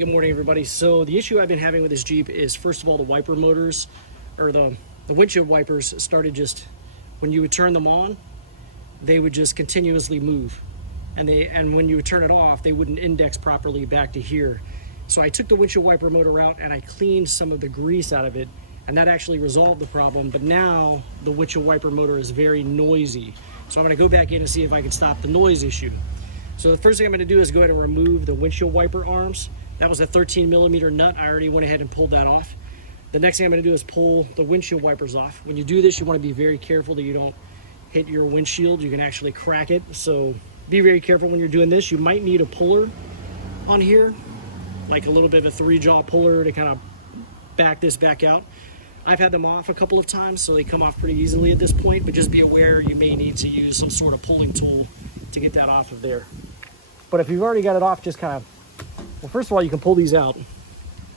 Hey, good morning, everybody. So the issue I've been having with this Jeep is, first of all, the wiper motors, or the windshield wipers started just, when you would turn them on, they would just continuously move. And when you would turn it off, they wouldn't index properly back to here. So I took the windshield wiper motor out and I cleaned some of the grease out of it, and that actually resolved the problem. But now the windshield wiper motor is very noisy. So I'm gonna go back in and see if I can stop the noise issue. So the first thing I'm gonna do is go ahead and remove the windshield wiper arms. That was a 13mm nut. I already went ahead and pulled that off. The next thing I'm gonna do is pull the windshield wipers off. When you do this, you wanna be very careful that you don't hit your windshield. You can actually crack it. So be very careful when you're doing this. You might need a puller on here, like a little bit of a 3-jaw puller to kind of back this back out. I've had them off a couple of times, so they come off pretty easily at this point, but just be aware you may need to use some sort of pulling tool to get that off of there. But if you've already got it off, just kind of, well, first of all, you can pull these out.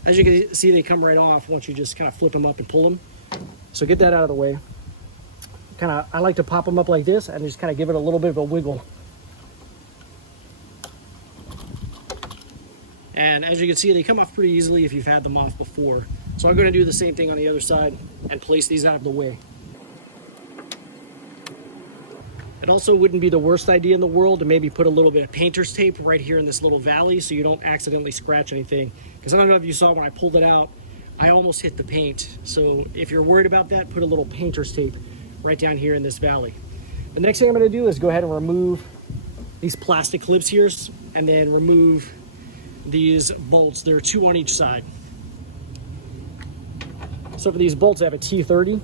As you can see, they come right off once you just kind of flip them up and pull them. So get that out of the way. I like to pop them up like this and just kind of give it a little bit of a wiggle. And as you can see, they come off pretty easily if you've had them off before. So I'm going to do the same thing on the other side and place these out of the way. It also wouldn't be the worst idea in the world to maybe put a little bit of painter's tape right here in this little valley so you don't accidentally scratch anything. Because I don't know if you saw when I pulled it out, I almost hit the paint. So if you're worried about that, put a little painter's tape right down here in this valley. The next thing I'm going to do is go ahead and remove these plastic clips here, and then remove these bolts. There are 2 on each side. So for these bolts, I have a T30.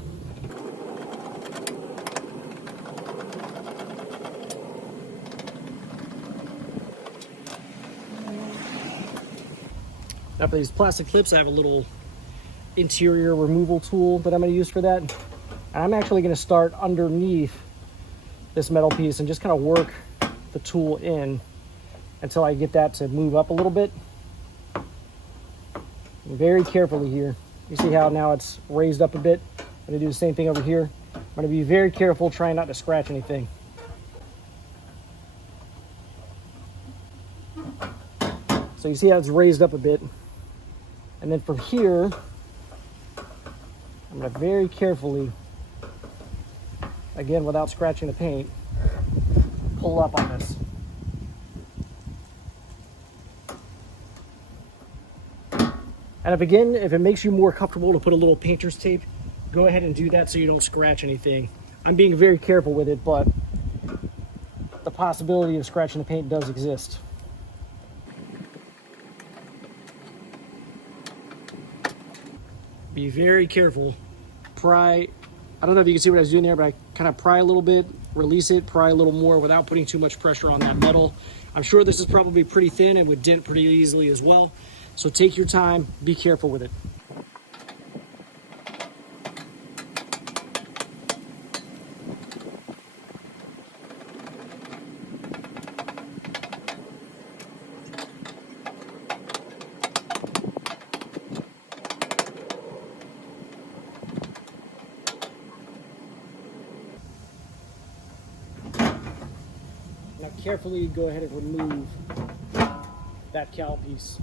Now for these plastic clips, I have a little interior removal tool that I'm going to use for that. And I'm actually going to start underneath this metal piece and just kind of work the tool in until I get that to move up a little bit. Very carefully here. You see how now it's raised up a bit? I'm going to do the same thing over here. I'm going to be very careful trying not to scratch anything. So you see how it's raised up a bit. And then from here, I'm going to very carefully, again without scratching the paint, pull up on this. And if it makes you more comfortable to put a little painter's tape, go ahead and do that so you don't scratch anything. I'm being very careful with it, but the possibility of scratching the paint does exist. Be very careful. Pry, I don't know if you can see what I was doing there, but I kind of pry a little bit, release it, pry a little more without putting too much pressure on that metal. I'm sure this is probably pretty thin and would dent pretty easily as well. So take your time, be careful with it. Now carefully go ahead and remove that cowl piece.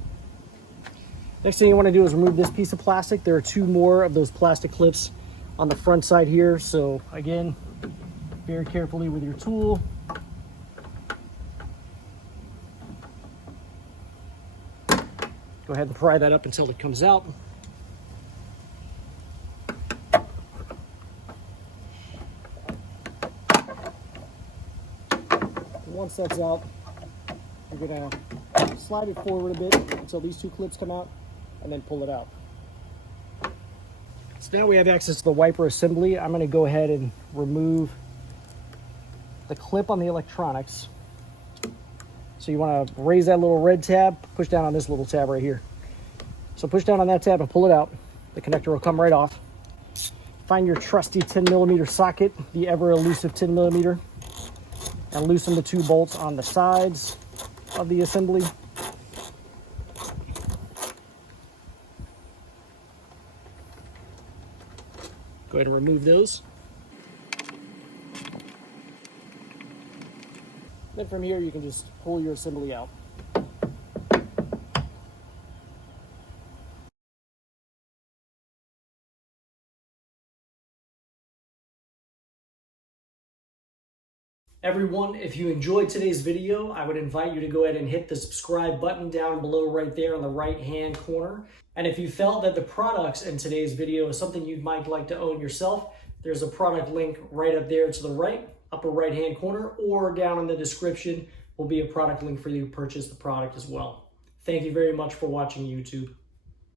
Next thing you want to do is remove this piece of plastic. There are 2 more of those plastic clips on the front side here. So again, very carefully with your tool. Go ahead and pry that up until it comes out. Once that's out, you're gonna slide it forward a bit until these 2 clips come out, and then pull it out. So now we have access to the wiper assembly. I'm going to go ahead and remove the clip on the electronics. So you want to raise that little red tab, push down on this little tab right here. So push down on that tab and pull it out. The connector will come right off. Find your trusty 10mm socket, the ever elusive 10mm, and loosen the 2 bolts on the sides of the assembly. Go ahead and remove those. Then from here you can just pull your assembly out. Everyone, if you enjoyed today's video, I would invite you to go ahead and hit the subscribe button down below right there in the right-hand corner. And if you felt that the products in today's video is something you might like to own yourself, there's a product link right up there to the right, upper right-hand corner, or down in the description will be a product link for you to purchase the product as well. Thank you very much for watching YouTube.